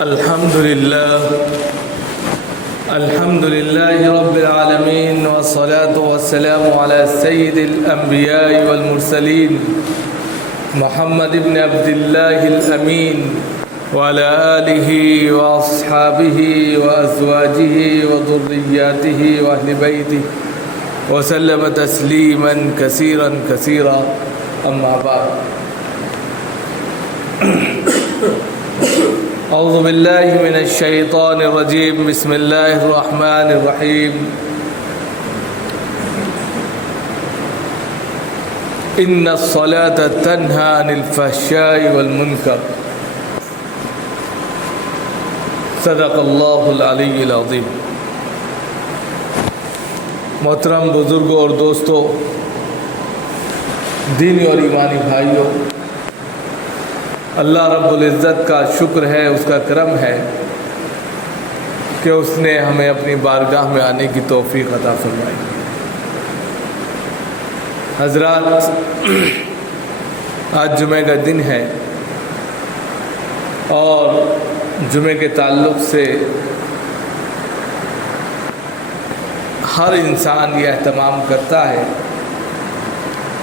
الحمد لله رب العالمين، والصلاة والسلام على سيد الأنبياء والمرسلين محمد بن عبد الله الأمين وعلى آله وأصحابه وأزواجه وذرياته وأهل بيته وسلم تسليما كثيرا كثيرا. أما بعد، أعوذ بالله من الشيطان الرجيم. بسم الله الرحمن الرحيم. إن الصلاة تنهى عن الفحشاء والمنكر. صدق اللہ العلی العظیم. محترم بزرگوں اور دوستوں، دینی اور ایمانی بھائیوں، اللہ رب العزت کا شکر ہے، اس کا کرم ہے کہ اس نے ہمیں اپنی بارگاہ میں آنے کی توفیق عطا فرمائی. حضرات، آج جمعہ کا دن ہے اور جمعے کے تعلق سے ہر انسان یہ اہتمام کرتا ہے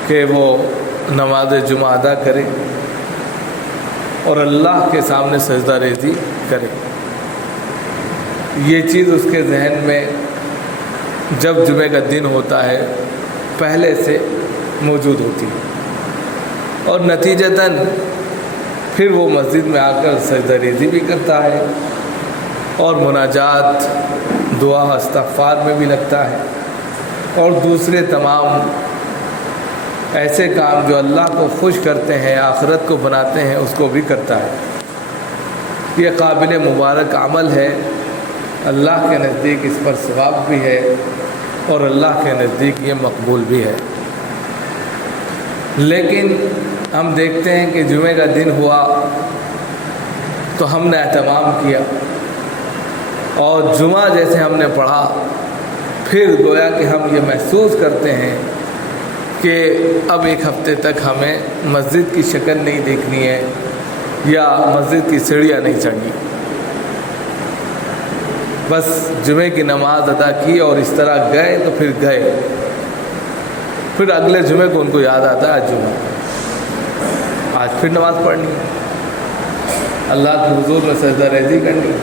کہ وہ نماز جمعہ ادا کرے اور اللہ کے سامنے سجدہ ریزی کرے. یہ چیز اس کے ذہن میں جب جمعے کا دن ہوتا ہے پہلے سے موجود ہوتی ہے، اور نتیجتاً پھر وہ مسجد میں آ کر سجدہ ریزی بھی کرتا ہے اور مناجات، دعا، استغفار میں بھی لگتا ہے، اور دوسرے تمام ایسے کام جو اللہ کو خوش کرتے ہیں، آخرت کو بناتے ہیں، اس کو بھی کرتا ہے. یہ قابل مبارک عمل ہے. اللہ کے نزدیک اس پر ثواب بھی ہے اور اللہ کے نزدیک یہ مقبول بھی ہے. لیکن ہم دیکھتے ہیں کہ جمعے کا دن ہوا تو ہم نے اہتمام کیا اور جمعہ جیسے ہم نے پڑھا، پھر گویا کہ ہم یہ محسوس کرتے ہیں کہ اب ایک ہفتے تک ہمیں مسجد کی شکل نہیں دیکھنی ہے یا مسجد کی سیڑھیاں نہیں چڑھنی. بس جمعے کی نماز ادا کی اور اس طرح گئے تو پھر گئے. پھر اگلے جمعے کو ان کو یاد آتا ہے آج جمعہ، آج پھر نماز پڑھنی ہے، اللہ کے حضور میں سجدہ ریزی کرنی ہے.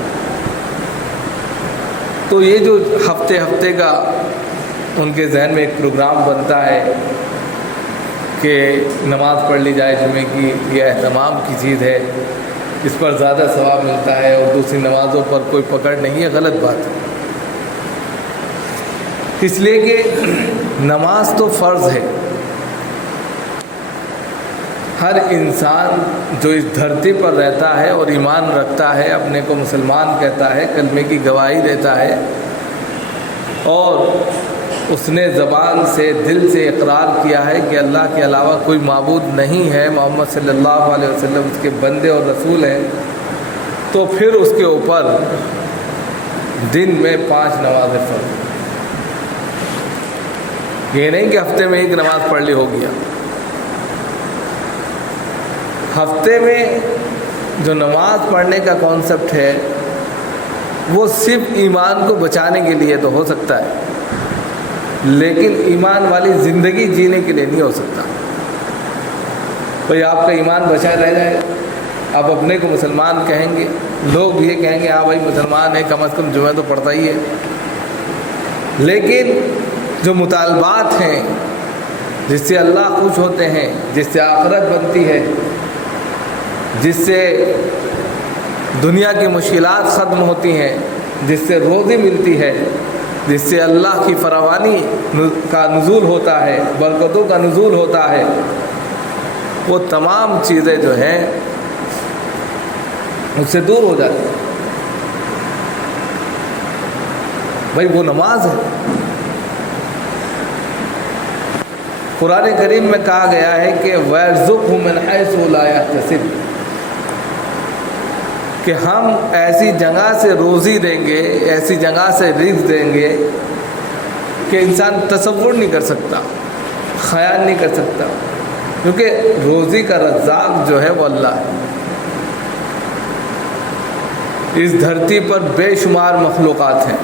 تو یہ جو ہفتے ہفتے کا ان کے ذہن میں ایک پروگرام بنتا ہے کہ نماز پڑھ لی جائے جمعے کی، یہ اہتمام کی چیز ہے، اس پر زیادہ ثواب ملتا ہے اور دوسری نمازوں پر کوئی پکڑ نہیں ہے، غلط بات ہے. اس لیے کہ نماز تو فرض ہے. ہر انسان جو اس دھرتی پر رہتا ہے اور ایمان رکھتا ہے، اپنے کو مسلمان کہتا ہے، کلمے کی گواہی دیتا ہے اور اس نے زبان سے، دل سے اقرار کیا ہے کہ اللہ کے علاوہ کوئی معبود نہیں ہے، محمد صلی اللہ علیہ وسلم اس کے بندے اور رسول ہیں، تو پھر اس کے اوپر دن میں 5 نمازیں فرض. یہ نہیں کہ ہفتے میں ایک نماز پڑھ لی ہو گیا. ہفتے میں جو نماز پڑھنے کا کانسیپٹ ہے وہ صرف ایمان کو بچانے کے لیے تو ہو سکتا ہے، لیکن ایمان والی زندگی جینے کے لیے نہیں ہو سکتا. بھئی آپ کا ایمان بچا رہ جائے، آپ اپنے کو مسلمان کہیں گے، لوگ یہ کہیں گے ہاں بھائی مسلمان ہے، کم از کم جمعہ تو پڑھتا ہی ہے، لیکن جو مطالبات ہیں جس سے اللہ خوش ہوتے ہیں، جس سے آخرت بنتی ہے، جس سے دنیا کی مشکلات ختم ہوتی ہیں، جس سے روزی ملتی ہے، جس سے اللہ کی فراوانی کا نزول ہوتا ہے، برکتوں کا نزول ہوتا ہے، وہ تمام چیزیں جو ہیں اس سے دور ہو جاتی ہیں. بھائی وہ نماز ہے. قرآن کریم میں کہا گیا ہے کہ وَيَرْزُقْهُ مِنْ حَيْثُ لَا يَحْتَسِبُ، کہ ہم ایسی جگہ سے روزی دیں گے، ایسی جگہ سے رزق دیں گے کہ انسان تصور نہیں کر سکتا، خیال نہیں کر سکتا، کیونکہ روزی کا رزاق جو ہے وہ اللہ ہے. اس دھرتی پر بے شمار مخلوقات ہیں،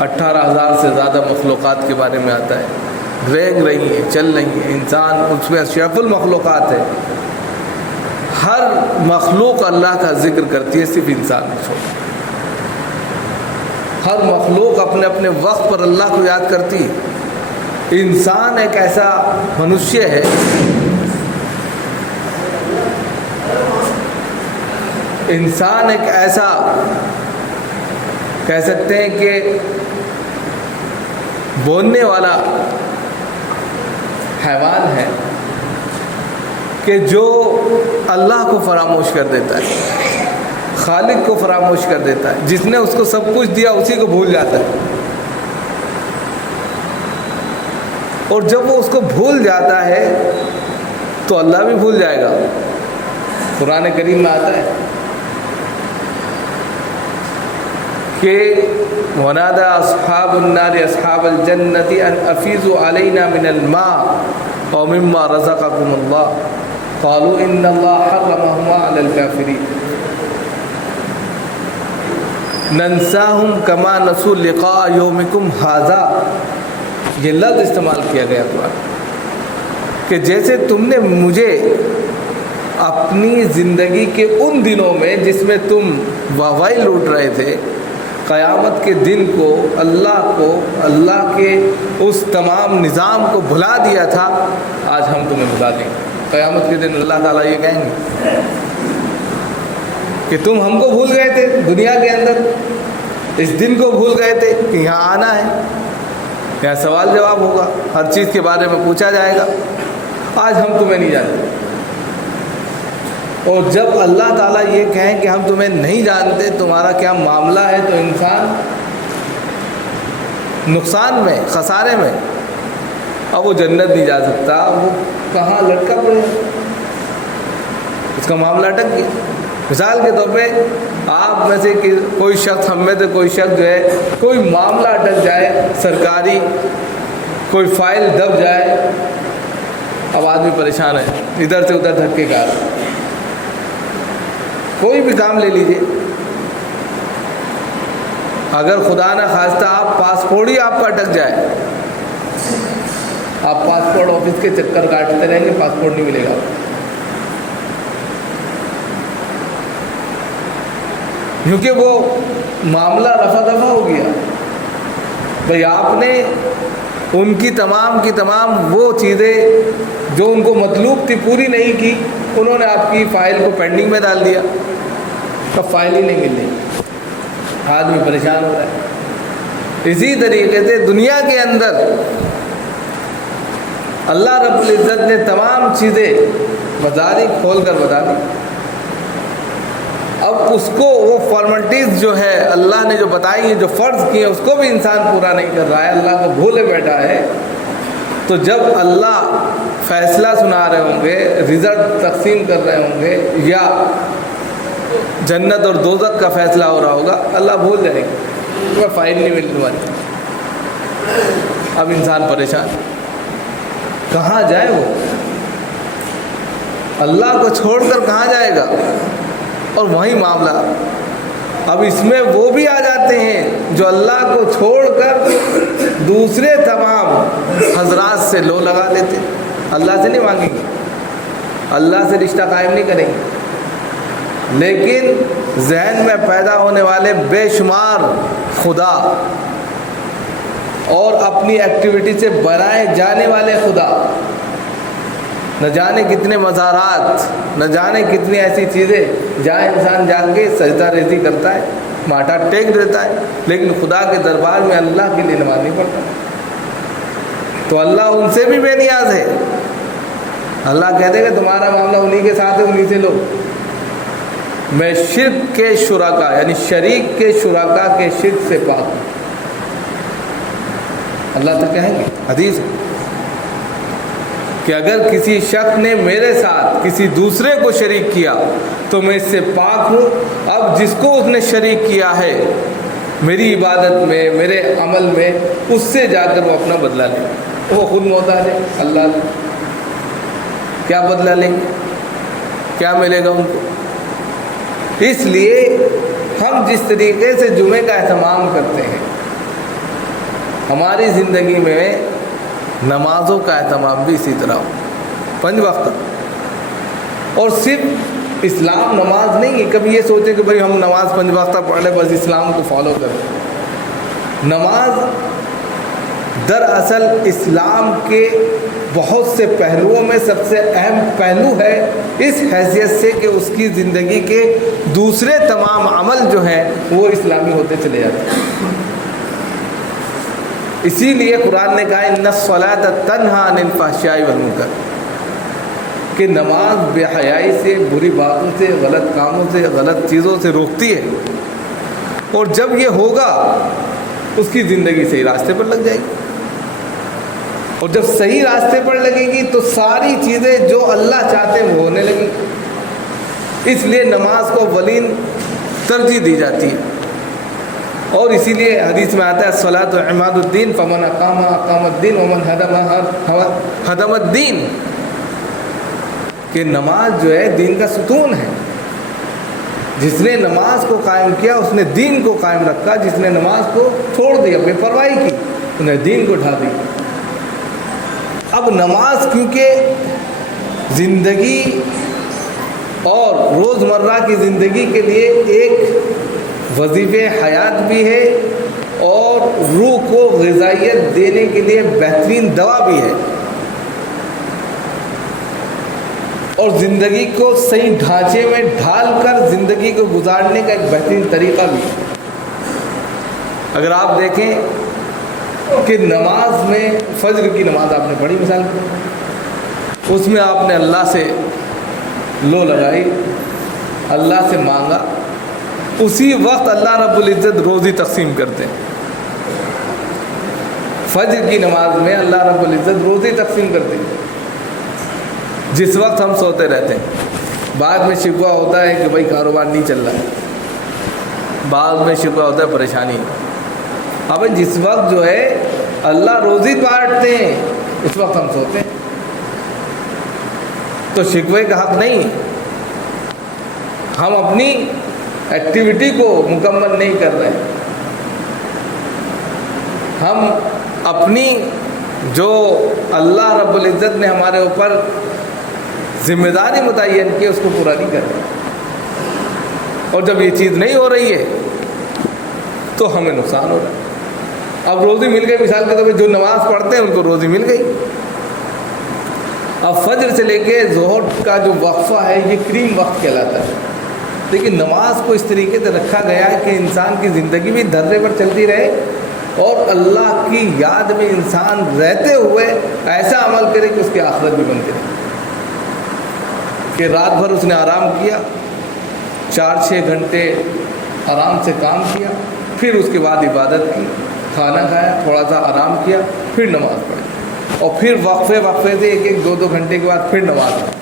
18,000 سے زیادہ مخلوقات کے بارے میں آتا ہے، رینگ رہی ہیں، چل رہی ہیں، انسان اس میں اشرف المخلوقات ہے۔ ہر مخلوق اللہ کا ذکر کرتی ہے، صرف انسان نہیں چھوڑ۔ ہر مخلوق اپنے اپنے وقت پر اللہ کو یاد کرتی ہے۔ انسان ایک ایسا منشیہ ہے، انسان ایک ایسا کہہ سکتے ہیں کہ بولنے والا حیوان ہے کہ جو اللہ کو فراموش کر دیتا ہے، خالق کو فراموش کر دیتا ہے۔ جس نے اس کو سب کچھ دیا اسی کو بھول جاتا ہے، اور جب وہ اس کو بھول جاتا ہے تو اللہ بھی بھول جائے گا۔ قرآن کریم میں آتا ہے کہ وَنَادَى أَصْحَابُ النَّارِ أَصْحَابَ الْجَنَّةِ أَنْ أَفِيضُوا عَلَيْنَا مِنَ الْمَاءِ أَوْ مِمَّا رَزَقَكُمُ اللَّهُ قَالُوا إِنَّ اللَّهَ حَرَّمَهُمَا عَلَى الْكَافِرِينَ نَنْسَاهُمْ كَمَا نَسُوا لِقَاءَ يَوْمِكُمْ هَذَا، یہ لفظ استعمال کیا گیا قرآن کہ جیسے تم نے مجھے اپنی زندگی کے ان دنوں میں جس میں تم واہوائی لوٹ رہے تھے، قیامت کے دن کو، اللہ کے اس تمام نظام کو بھلا دیا تھا، آج ہم تمہیں بھلا دیں گے۔ قیامت کے دن اللہ تعالیٰ یہ کہیں گے کہ تم ہم کو بھول گئے تھے دنیا کے اندر، اس دن کو بھول گئے تھے کہ یہاں آنا ہے، یہاں سوال جواب ہوگا، ہر چیز کے بارے میں پوچھا جائے گا، آج ہم تمہیں نہیں جانتے۔ اور جب اللہ تعالیٰ یہ کہیں کہ ہم تمہیں نہیں جانتے، تمہارا کیا معاملہ ہے، تو انسان نقصان میں، خسارے میں، اب وہ جنت نہیں جا سکتا، وہ کہاں لٹکا پڑے، اس کا معاملہ اٹک گیا۔ مثال کے طور پہ آپ میں سے کوئی شخص، ہم میں سے کوئی شخص جو ہے، کوئی معاملہ اٹک جائے سرکاری، کوئی فائل دب جائے، اب آدمی پریشان ہے، ادھر سے ادھر دھکے کا، کوئی بھی کام لے لیجئے، اگر خدا نہ خواستہ آپ پاسپورٹ ہی آپ کا اٹک جائے، آپ پاسپورٹ آفس کے چکر کاٹتے رہیں گے، پاسپورٹ نہیں ملے گا۔ کیونکہ وہ معاملہ رفع دفع ہو گیا، بھئی آپ نے ان کی تمام وہ چیزیں جو ان کو مطلوب تھی پوری نہیں کی، انہوں نے آپ کی فائل کو پینڈنگ میں ڈال دیا، اب فائل ہی نہیں مل رہی، آدمی پریشان ہو رہا ہے۔ اسی طریقے سے دنیا کے اندر اللہ رب العزت نے تمام چیزیں بازاری کھول کر بتا دی، اب اس کو وہ فارمیلٹیز جو ہے اللہ نے جو بتائی ہیں، جو فرض کیے ہیں، اس کو بھی انسان پورا نہیں کر رہا ہے، اللہ کو بھولے بیٹھا ہے۔ تو جب اللہ فیصلہ سنا رہے ہوں گے، رزلٹ تقسیم کر رہے ہوں گے، یا جنت اور دوزخ کا فیصلہ ہو رہا ہوگا، اللہ بھول جائے گا، وہ فائل نہیں ملنے والی۔ اب انسان پریشان، کہاں جائے وہ، اللہ کو چھوڑ کر کہاں جائے گا، اور وہی معاملہ۔ اب اس میں وہ بھی آ جاتے ہیں جو اللہ کو چھوڑ کر دوسرے تمام حضرات سے لو لگا لیتے، اللہ سے نہیں مانگیں گے، اللہ سے رشتہ قائم نہیں کریں گے، لیکن ذہن میں پیدا ہونے والے بے شمار خدا اور اپنی ایکٹیویٹی سے بنائے جانے والے خدا، نہ جانے کتنے مزارات، نہ جانے کتنی ایسی چیزیں جہاں انسان جا کے سجدہ ریزی کرتا ہے، ماتھا ٹیک دیتا ہے، لیکن خدا کے دربار میں اللہ کے لیے نماز نہیں پڑھتا، تو اللہ ان سے بھی بے نیاز ہے۔ اللہ کہتے ہیں کہ تمہارا معاملہ انہی کے ساتھ ہے، انہی سے لو۔ میں شرک کے شرکا، یعنی شریک کے شرکا کے شرک سے پاک ہوں، اللہ تو کہیں گے، حدیث ہے کہ اگر کسی شخص نے میرے ساتھ کسی دوسرے کو شریک کیا تو میں اس سے پاک ہوں۔ اب جس کو اس نے شریک کیا ہے میری عبادت میں، میرے عمل میں، اس سے جا کر وہ اپنا بدلہ لے، وہ خود محتاج ہے، اللہ کیا بدلہ لیں گے، کیا ملے گا ان کو؟ اس لیے ہم جس طریقے سے جمعے کا اہتمام کرتے ہیں، ہماری زندگی میں نمازوں کا اہتمام بھی اسی طرح ہو، 5 وقت۔ اور صرف اسلام نماز نہیں ہے، کبھی یہ سوچیں کہ بھئی ہم نماز 5 وقت پڑھ لیں بس اسلام کو فالو کریں۔ نماز دراصل اسلام کے بہت سے پہلوؤں میں سب سے اہم پہلو ہے، اس حیثیت سے کہ اس کی زندگی کے دوسرے تمام عمل جو ہیں وہ اسلامی ہوتے چلے جاتے ہیں۔ اسی لیے قرآن نے کہا ان الصلاۃ تنہی عن الفحشاء والمنکر، کہ نماز بے حیائی سے، بری باتوں سے، غلط کاموں سے، غلط چیزوں سے روکتی ہے، اور جب یہ ہوگا اس کی زندگی صحیح راستے پر لگ جائے گی، اور جب صحیح راستے پر لگے گی تو ساری چیزیں جو اللہ چاہتے ہیں وہ ہونے لگیں۔ اس لیے نماز کو اولین ترجیح دی جاتی ہے، اور اسی لیے حدیث میں آتا ہے الصلاۃ عماد الدین فمن اقامها اقام الدین ومن هدمها هدم الدین، کہ نماز جو ہے دین کا ستون ہے۔ جس نے نماز کو قائم کیا اس نے دین کو قائم رکھا، جس نے نماز کو چھوڑ دیا، بے پرواہی کی، انہیں دین کو ڈھا دیا۔ اب نماز کیونکہ زندگی اور روزمرہ کی زندگی کے لیے ایک وظیفہ حیات بھی ہے، اور روح کو غذائیت دینے کے لیے بہترین دوا بھی ہے، اور زندگی کو صحیح ڈھانچے میں ڈھال کر زندگی کو گزارنے کا ایک بہترین طریقہ بھی ہے۔ اگر آپ دیکھیں کہ نماز میں فجر کی نماز آپ نے بڑی مثال کی، اس میں آپ نے اللہ سے لو لگائی، اللہ سے مانگا، اسی وقت اللہ رب العزت روزی تقسیم کرتے ہیں۔ فجر کی نماز میں اللہ رب العزت روزی تقسیم کرتے ہیں۔ جس وقت ہم سوتے رہتے ہیں، بعد میں شکوہ ہوتا ہے کہ بھائی کاروبار نہیں چل رہا ہے، بعد میں شکوہ ہوتا ہے پریشانی۔ اب جس وقت جو ہے اللہ روزی بانٹتے ہیں اس وقت ہم سوتے ہیں، تو شکوے کا حق نہیں۔ ہم اپنی ایکٹیویٹی کو مکمل نہیں کر رہے، ہم اپنی جو اللہ رب العزت نے ہمارے اوپر ذمہ داری متعین کی اس کو پورا نہیں کر رہے، اور جب یہ چیز نہیں ہو رہی ہے تو ہمیں نقصان ہو رہا ہے۔ اب روزی مل گئی، مثال کے طور پہ جو نماز پڑھتے ہیں ان کو روزی مل گئی۔ اب فجر سے لے کے ظہر کا جو وقفہ ہے یہ کریم وقت کہلاتا ہے، لیکن نماز کو اس طریقے سے رکھا گیا ہے کہ انسان کی زندگی بھی دھرے پر چلتی رہے، اور اللہ کی یاد میں انسان رہتے ہوئے ایسا عمل کرے کہ اس کی آخرت بھی بنتی رہے، کہ رات بھر اس نے آرام کیا، 4-6 گھنٹے آرام سے کام کیا، پھر اس کے بعد عبادت کی، کھانا کھایا، تھوڑا سا آرام کیا، پھر نماز پڑھی، اور پھر وقفے سے 1-2 گھنٹے کے بعد پھر نماز پڑھی،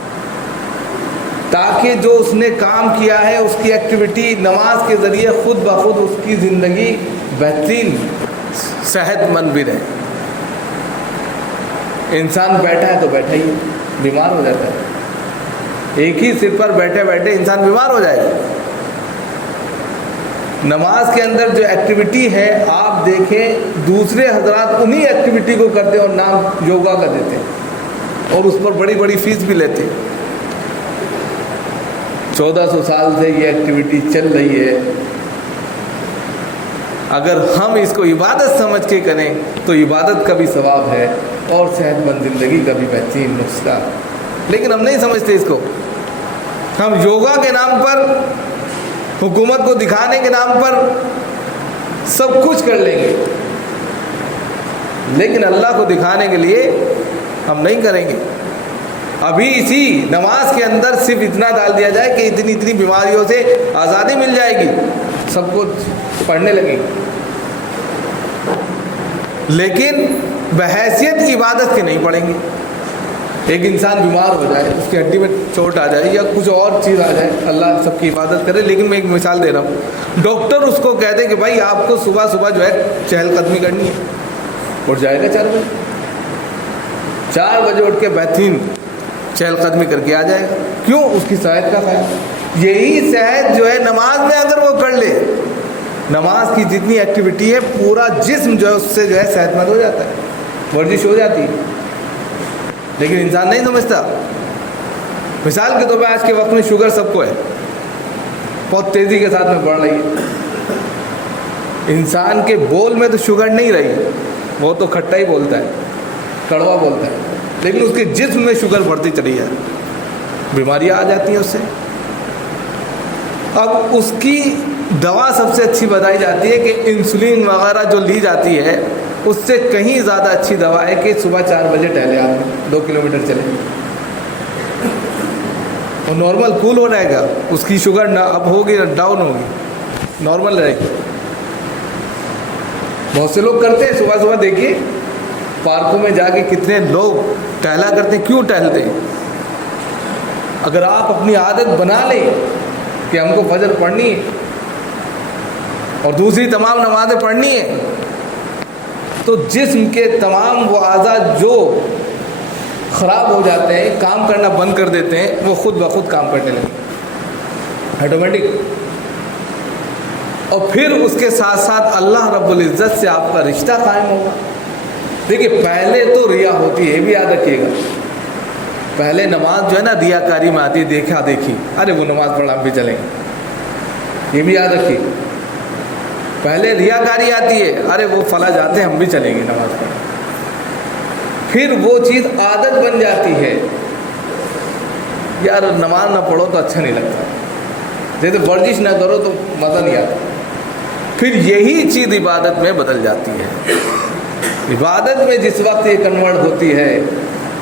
تاکہ جو اس نے کام کیا ہے اس کی ایکٹیویٹی نماز کے ذریعے خود بخود اس کی زندگی بہترین صحت مند بھی رہے۔ انسان بیٹھا ہے تو بیٹھا ہی بیمار ہو جاتا ہے، ایک ہی سر پر بیٹھے بیٹھے انسان بیمار ہو جائے گا۔ نماز کے اندر جو ایکٹیویٹی ہے آپ دیکھیں دوسرے حضرات انہی ایکٹیویٹی کو کرتے ہیں اور نام یوگا کا دیتے ہیں، اور اس پر بڑی بڑی فیس بھی لیتے ہیں۔ 1400 سال سے یہ ایکٹیویٹی چل رہی ہے، اگر ہم اس کو عبادت سمجھ کے کریں تو عبادت کا بھی ثواب ہے اور صحت مند زندگی کا بھی بہترین نسخہ، لیکن ہم نہیں سمجھتے اس کو۔ ہم یوگا کے نام پر، حکومت کو دکھانے کے نام پر سب کچھ کر لیں گے، لیکن اللہ کو دکھانے کے لیے ہم نہیں کریں گے۔ ابھی اسی نماز کے اندر صرف اتنا ڈال دیا جائے کہ اتنی بیماریوں سے آزادی مل جائے گی، سب کچھ پڑھنے لگیں گے، لیکن بحیثیت عبادت کے نہیں پڑھیں گے۔ ایک انسان بیمار ہو جائے، اس کی ہڈی میں چوٹ آ جائے یا کچھ اور چیز آ جائے، اللہ سب کی عبادت کرے، لیکن میں ایک مثال دے رہا ہوں، ڈاکٹر اس کو کہہ دے کہ بھائی آپ کو صبح جو ہے چہل قدمی کرنی ہے، اٹھ جائے گا 4 بجے اٹھ کے بہترین چہل قدمی کر کے آ جائے گا۔ کیوں؟ اس کی صحت کا خیال، یہی صحت جو ہے نماز میں اگر وہ کر لے، نماز کی جتنی ایکٹیویٹی ہے پورا جسم جو ہے اس سے جو ہے صحت مند ہو جاتا ہے، ورزش ہو جاتی ہے. لیکن انسان نہیں سمجھتا. مثال کے طور پہ آج کے وقت میں شوگر سب کو ہے، بہت تیزی کے ساتھ میں بڑھ رہی ہے. انسان کے بول میں تو شوگر نہیں رہی، وہ تو کھٹا ہی بولتا ہے، کڑوا بولتا ہے، لیکن اس کے جسم میں شوگر بڑھتی چلی ہے، بیماریاں آ جاتی ہیں اس سے. اب اس کی دوا سب سے اچھی بتائی جاتی ہے کہ انسولین وغیرہ جو لی جاتی ہے اس سے کہیں زیادہ اچھی دوا ہے کہ صبح 4 بجے ٹہلے آپ 2 کلومیٹر چلے، وہ نارمل کول ہو جائے گا، اس کی شوگر نہ اب ہوگی نہ ڈاؤن ہوگی، نارمل رہے گی. بہت سے لوگ کرتے ہیں صبح صبح، دیکھیے پارکوں میں جا کے کتنے لوگ ٹہلا کرتے ہیں. کیوں ٹہلتے ہیں؟ اگر آپ اپنی عادت بنا لیں کہ ہم کو فجر پڑھنی ہے اور دوسری تمام نمازیں پڑھنی ہے، تو جسم کے تمام وہ اعضاء جو خراب ہو جاتے ہیں، کام کرنا بند کر دیتے ہیں، وہ خود بخود کام کرنے لگے آٹومیٹک. اور پھر اس کے ساتھ ساتھ اللہ رب العزت سے آپ کا رشتہ قائم ہوگا. دیکھیے پہلے تو ریا ہوتی ہے، یہ بھی یاد رکھیے گا. پہلے نماز جو ہے نا ریاکاری میں آتی ہے، دیکھا دیکھی، ارے وہ نماز پڑھا ہم بھی چلیں گے، یہ بھی یاد رکھیے. پہلے ریاکاری آتی ہے، ارے وہ فلاں جاتے ہیں ہم بھی چلیں گے نماز پڑھیں. پھر وہ چیز عادت بن جاتی ہے، یار نماز نہ پڑھو تو اچھا نہیں لگتا، جیسے ورزش نہ کرو تو مزہ نہیں آتا. پھر یہی چیز عبادت میں بدل جاتی ہے. عبادت میں جس وقت یہ کنورٹ ہوتی ہے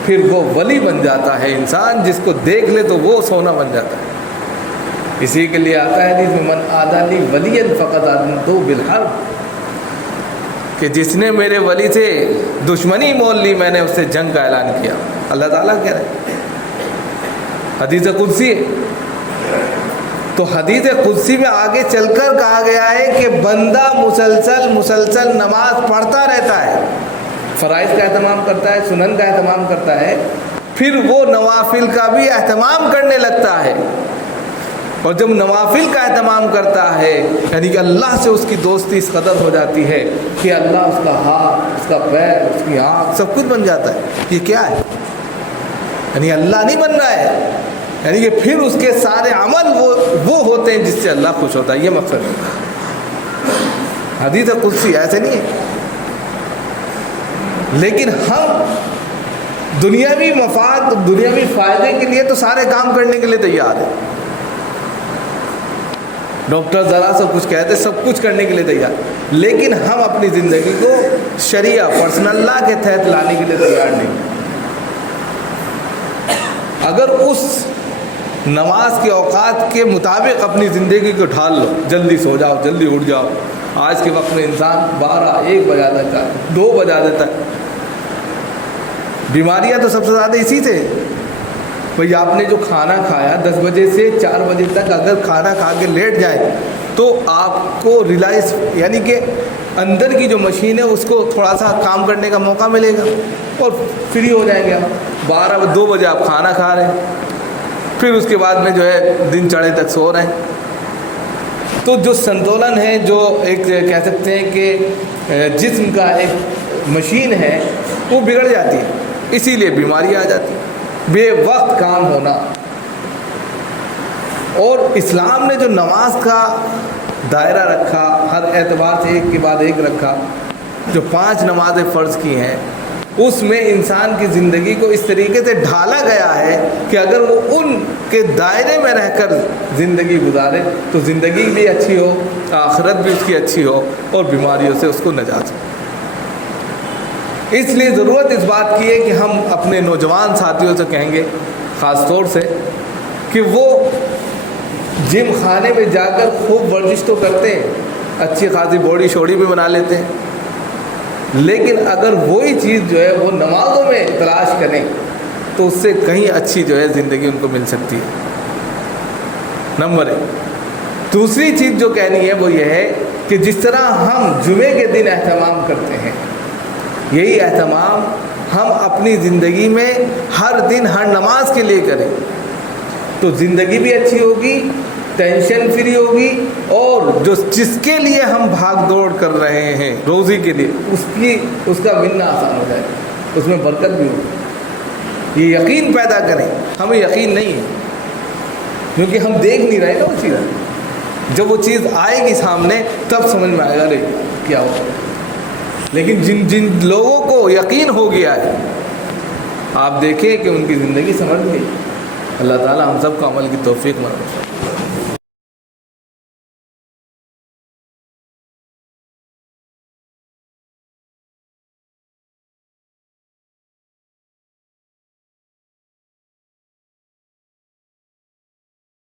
پھر وہ ولی بن جاتا ہے انسان، جس کو دیکھ لے تو وہ سونا بن جاتا ہے. اسی کے لیے آتا ہے حدیث میں من عادی لی ولی فقد آذنتہ بالحرب، کہ جس نے میرے ولی سے دشمنی مول لی میں نے اس سے جنگ کا اعلان کیا. اللہ تعالیٰ کہہ رہے ہیں، حدیث قدسی ہے. تو حدیث قدسی میں آگے چل کر کہا گیا ہے کہ بندہ مسلسل نماز پڑھتا رہتا ہے، فرائض کا اہتمام کرتا ہے، سنن کا اہتمام کرتا ہے، پھر وہ نوافل کا بھی اہتمام کرنے لگتا ہے. اور جب نوافل کا اہتمام کرتا ہے یعنی کہ اللہ سے اس کی دوستی اس قدر ہو جاتی ہے کہ اللہ اس کا ہاتھ، اس کا پیر، اس کی آنکھ سب کچھ بن جاتا ہے. یہ کیا ہے؟ یعنی اللہ نہیں بن رہا ہے، یعنی کہ پھر اس کے سارے عمل وہ ہوتے ہیں جس سے اللہ خوش ہوتا ہے. یہ مقصد ہے حدیث قدسی، ایسے نہیں ہے. لیکن ہم دنیاوی مفاد، دنیاوی فائدے کے لیے تو سارے کام کرنے کے لیے تیار ہیں. ڈاکٹر ذرا سا کچھ کہتے سب کچھ کرنے کے لیے تیار، لیکن ہم اپنی زندگی کو شریعہ پرسنل لا کے تحت لانے کے لیے تیار نہیں. اگر اس نماز کے اوقات کے مطابق اپنی زندگی کو ڈھال لو، جلدی سو جاؤ، جلدی اٹھ جاؤ. آج کے وقت میں انسان 12-1 بجا دیتا ہے، 2 بجا دیتا ہے. بیماریاں تو سب سے زیادہ اسی سے. بھئی آپ نے جو کھانا کھایا 10 بجے سے 4 بجے تک اگر کھانا کھا کے لیٹ جائیں تو آپ کو ریلائز یعنی کہ اندر کی جو مشین ہے اس کو تھوڑا سا کام کرنے کا موقع ملے گا اور فری ہو جائیں گے آپ. 2 بجے آپ کھانا کھا رہے ہیں، پھر اس کے بعد میں جو ہے دن چڑھے تک سو رہے ہیں. تو جو سنتولن ہے، جو ایک کہہ سکتے ہیں کہ جسم کا ایک مشین ہے، وہ بگڑ جاتی ہے. اسی لیے بیماریاں آ جاتی ہیں، بے وقت کام ہونا. اور اسلام نے جو نماز کا دائرہ رکھا، ہر اعتبار سے ایک کے بعد ایک رکھا، جو 5 نمازیں فرض کی ہیں، اس میں انسان کی زندگی کو اس طریقے سے ڈھالا گیا ہے کہ اگر وہ ان کے دائرے میں رہ کر زندگی گزارے تو زندگی بھی اچھی ہو، آخرت بھی اس کی اچھی ہو اور بیماریوں سے اس کو نجات ہو. اس لیے ضرورت اس بات کی ہے کہ ہم اپنے نوجوان ساتھیوں سے کہیں گے، خاص طور سے، کہ وہ جم خانے میں جا کر خوب ورزش تو کرتے ہیں، اچھی خاصی باڈی شوڈی بھی بنا لیتے ہیں، لیکن اگر وہی چیز جو ہے وہ نمازوں میں تلاش کریں تو اس سے کہیں اچھی جو ہے زندگی ان کو مل سکتی ہے. نمبر 1. دوسری چیز جو کہنی ہے وہ یہ ہے کہ جس طرح ہم جمعے کے دن اہتمام کرتے ہیں، یہی اہتمام ہم اپنی زندگی میں ہر دن ہر نماز کے لیے کریں تو زندگی بھی اچھی ہوگی ٹینشن فری ہوگی، اور جس کے لیے ہم بھاگ دوڑ کر رہے ہیں روزی کے لیے، اس کا ملنا آسان ہو جائے گا، اس میں برکت بھی ہوگی۔ یہ یقین پیدا کریں۔ ہمیں یقین نہیں ہے کیونکہ ہم دیکھ نہیں رہے نا وہ چیز۔ جب وہ چیز آئے گی سامنے تب سمجھ میں آئے گا ارے کیا ہو۔ لیکن جن لوگوں کو یقین ہو گیا ہے، آپ دیکھیں کہ ان کی زندگی سمجھ گئی۔ اللہ تعالی ہم سب کو عمل کی توفیق مرحبا۔